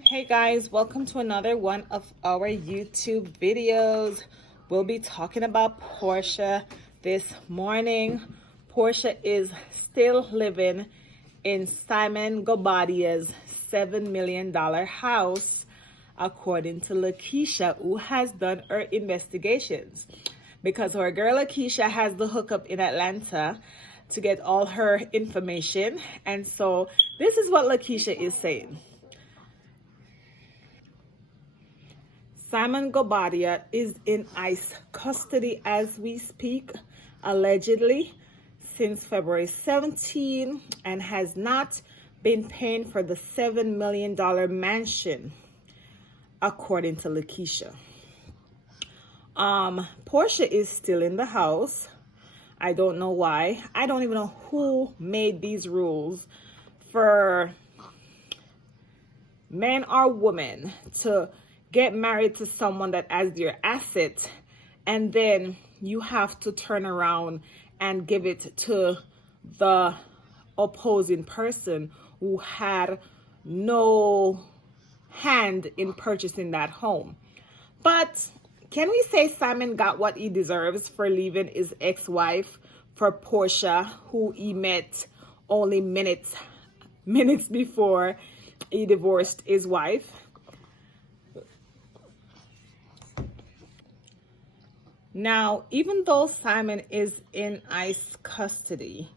Hey guys, welcome to another one of our YouTube videos. We'll be talking about Portia this morning. Portia is still living in Simon Gobadia's $7 million house, according to Lakeisha, who has done her investigations. Because our girl Lakeisha has the hookup in Atlanta to get all her information. And so this is what Lakeisha is saying. Simon Gobadia is in ICE custody as we speak, allegedly, since February 17 and has not been paying for the $7 million mansion, according to Lakeisha. Portia is still in the house. I don't know why. I don't even know who made these rules for men or women to get married to someone that has your asset, and then you have to turn around and give it to the opposing person who had no hand in purchasing that home. But can we say Simon got what he deserves for leaving his ex-wife for Portia, who he met only minutes before he divorced his wife? Now, even though Simon is in ICE custody,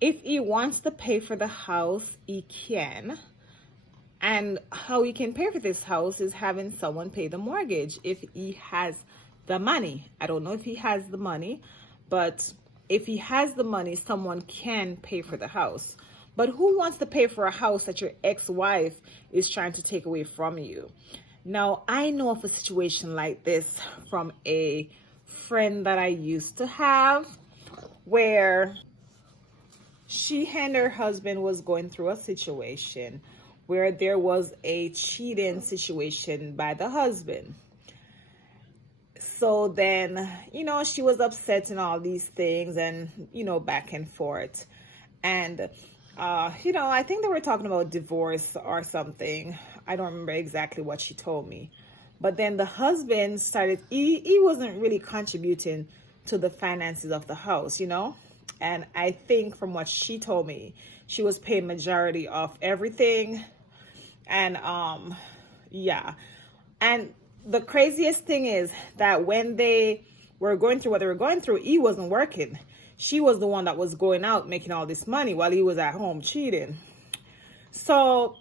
if he wants to pay for the house, he can. And how he can pay for this house is having someone pay the mortgage if he has the money. I don't know if he has the money, but if he has the money, someone can pay for the house. But who wants to pay for a house that your ex-wife is trying to take away from you? Now, I know of a situation like this from a friend that I used to have, where she and her husband was going through a situation where there was a cheating situation by the husband. So then, she was upset and all these things and, back and forth. And, I think they were talking about divorce or something. I don't remember exactly what she told me. But then the husband started, he wasn't really contributing to the finances of the house, And I think from what she told me, she was paying majority of everything. And, yeah. And the craziest thing is that when they were going through what they were going through, he wasn't working. She was the one that was going out making all this money while he was at home cheating. So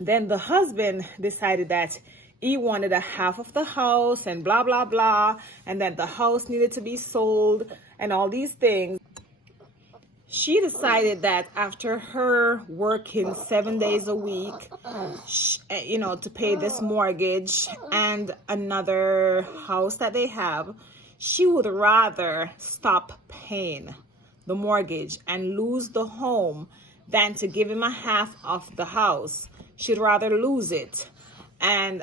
then the husband decided that he wanted a half of the house and blah, blah, blah. And that the house needed to be sold and all these things. She decided that after her working 7 days a week, to pay this mortgage and another house that they have, she would rather stop paying the mortgage and lose the home than to give him a half of the house. She'd rather lose it. And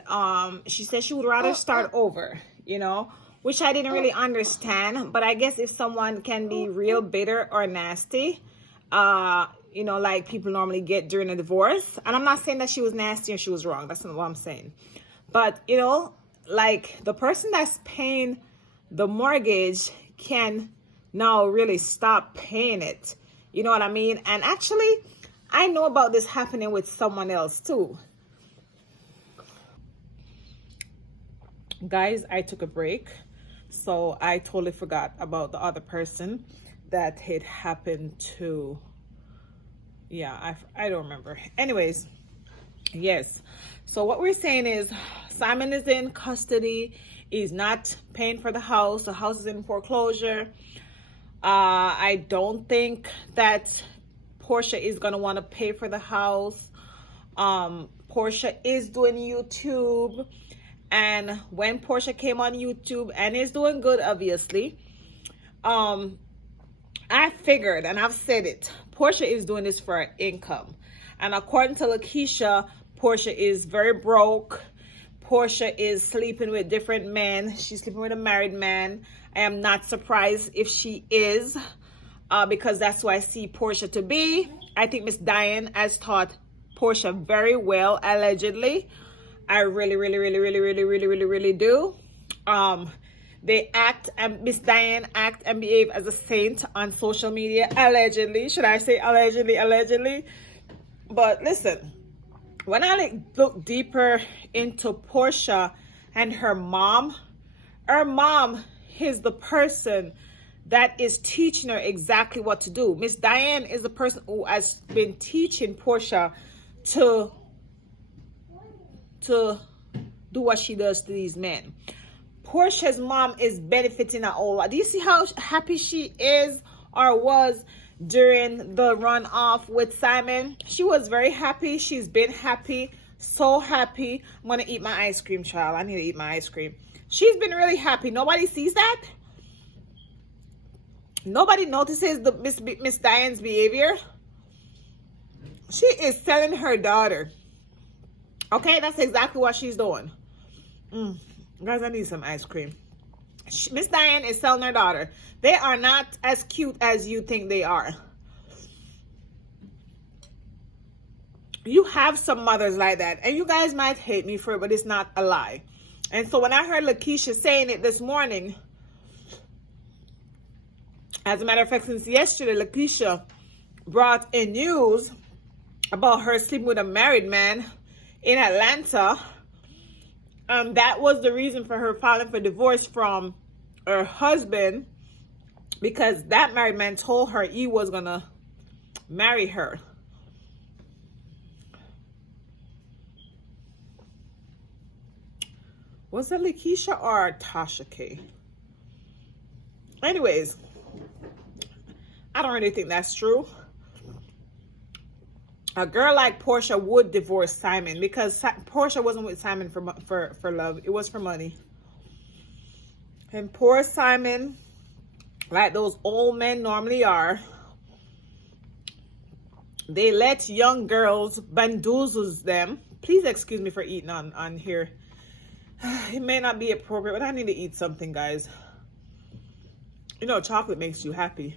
she said she would rather start over, which I didn't really understand. But I guess if someone can be real bitter or nasty, like people normally get during a divorce. And I'm not saying that she was nasty or she was wrong. That's not what I'm saying. But, like the person that's paying the mortgage can now really stop paying it. You know what I mean? And actually, I know about this happening with someone else too. Guys, I took a break, so I totally forgot about the other person that it happened to. Yeah, I don't remember. Anyways, yes. So what we're saying is Simon is in custody. He's not paying for the house. The house is in foreclosure. I don't think that Portia is going to want to pay for the house. Portia is doing YouTube. And when Portia came on YouTube and is doing good, obviously, I figured, and I've said it, Portia is doing this for her income. And according to Lakeisha, Portia is very broke. Portia is sleeping with different men. She's sleeping with a married man. I am not surprised if she is, because that's who I see Portia to be. I think Miss Diane has taught Portia very well, allegedly. I really do. They act, and Miss Diane act and behave as a saint on social media, allegedly. Should I say allegedly? But listen, when I look deeper into Portia and her mom is the person that is teaching her exactly what to do. Miss Diane is the person who has been teaching Portia to do what she does to these men. Portia's mom is benefiting a whole lot. Do you see how happy she is or was during the runoff with Simon? She was very happy. She's been happy, so happy. I'm gonna eat my ice cream, child. I need to eat my ice cream. She's been really happy. Nobody sees that. Nobody notices the Miss Diane's behavior. She is selling her daughter. Okay, that's exactly what she's doing. Guys, I need some ice cream. Miss Diane is selling her daughter. They are not as cute as you think they are. You have some mothers like that, and you guys might hate me for it, but it's not a lie. And so when I heard Lakeisha saying it this morning, as a matter of fact, since yesterday, Lakeisha brought in news about her sleeping with a married man in Atlanta. That was the reason for her filing for divorce from her husband, because that married man told her he was gonna marry her. Was that Lakeisha or Tasha K? Anyways, I don't really think that's true. A girl like Portia would divorce Simon, because Portia wasn't with Simon for love. It was for money. And poor Simon, like those old men normally are, they let young girls bamboozle them. Please excuse me for eating on here. It may not be appropriate, but I need to eat something, guys. You know, chocolate makes you happy.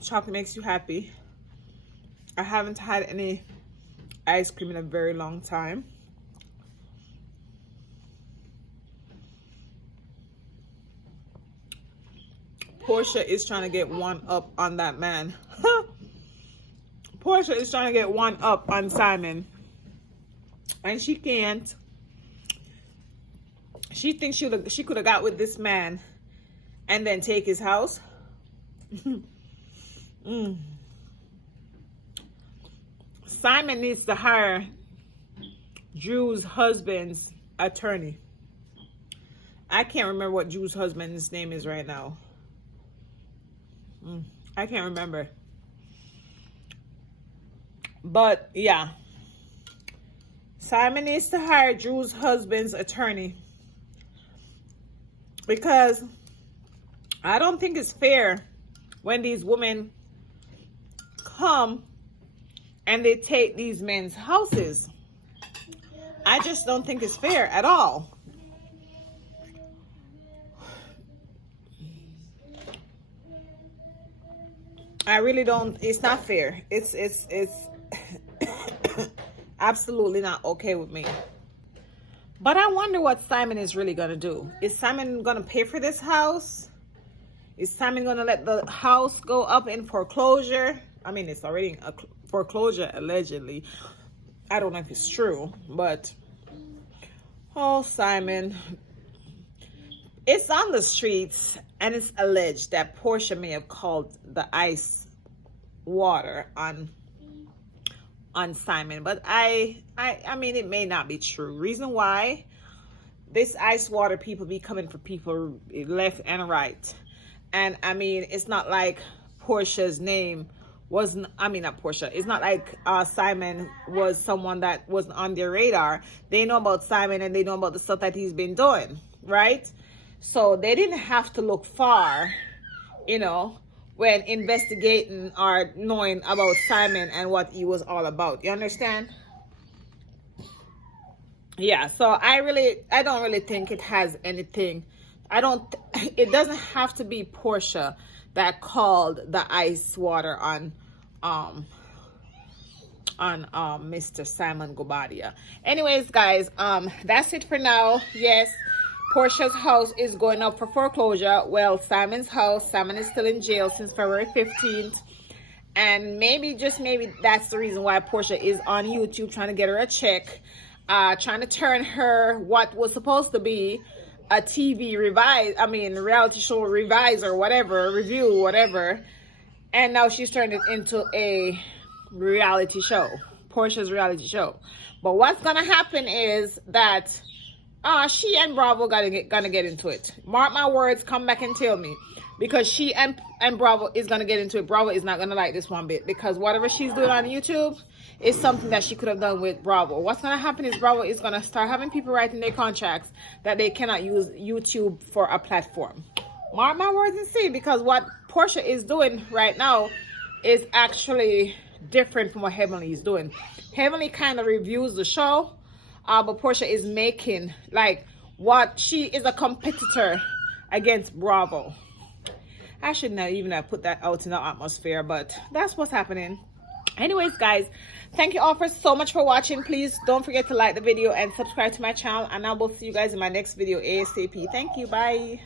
Chocolate makes you happy. I haven't had any ice cream in a very long time. Portia is trying to get one up on that man. Portia is trying to get one up on Simon. And she can't. She thinks she could have got with this man and then take his house. Simon needs to hire Drew's husband's attorney. I can't remember what Drew's husband's name is right now. I can't remember. But yeah, Simon needs to hire Drew's husband's attorney, because I don't think it's fair when these women come and they take these men's houses. I just don't think it's fair at all. I really don't. It's not fair. It's absolutely not okay with me. But I wonder what Simon is really gonna do. Is Simon gonna pay for this house? Is Simon gonna let the house go up in foreclosure? I mean, it's already a foreclosure, allegedly. I don't know if it's true, but oh, Simon. It's on the streets, and it's alleged that Portia may have called the ice water on Simon, but I mean, it may not be true. Reason why? This ice water people be coming for people left and right. And I mean, it's not like Portia's name wasn't, I mean, not Portia. It's not like Simon was someone that wasn't on their radar. They know about Simon, and they know about the stuff that he's been doing, right? So they didn't have to look far, you know, when investigating or knowing about Simon and what he was all about. You understand? Yeah, so I don't really think it has anything. It doesn't have to be Portia that called the ice water on on Mr. Simon Gobadia. Anyways, guys, that's it for now. Yes, Portia's house is going up for foreclosure. Well, Simon's house, Simon is still in jail since February 15th. And maybe, just maybe, that's the reason why Portia is on YouTube trying to get her a check. Trying to turn her, what was supposed to be a TV reality show revise or whatever, review, whatever. And now she's turned it into a reality show, Portia's reality show. But what's gonna happen is that she and Bravo gonna get into it. Mark my words, come back and tell me. Because she and Bravo is gonna get into it. Bravo is not gonna like this one bit, because whatever she's doing on YouTube is something that she could have done with Bravo. What's gonna happen is Bravo is gonna start having people writing their contracts that they cannot use YouTube for a platform. Mark my words and see, because what Portia is doing right now is actually different from what Heavenly is doing. Heavenly kind of reviews the show, but Portia is making, like, what she is a competitor against Bravo. I should not even have put that out in the atmosphere, but that's what's happening. Anyways, guys, thank you all so much for watching. Please don't forget to like the video and subscribe to my channel, and I will see you guys in my next video ASAP. Thank you. Bye.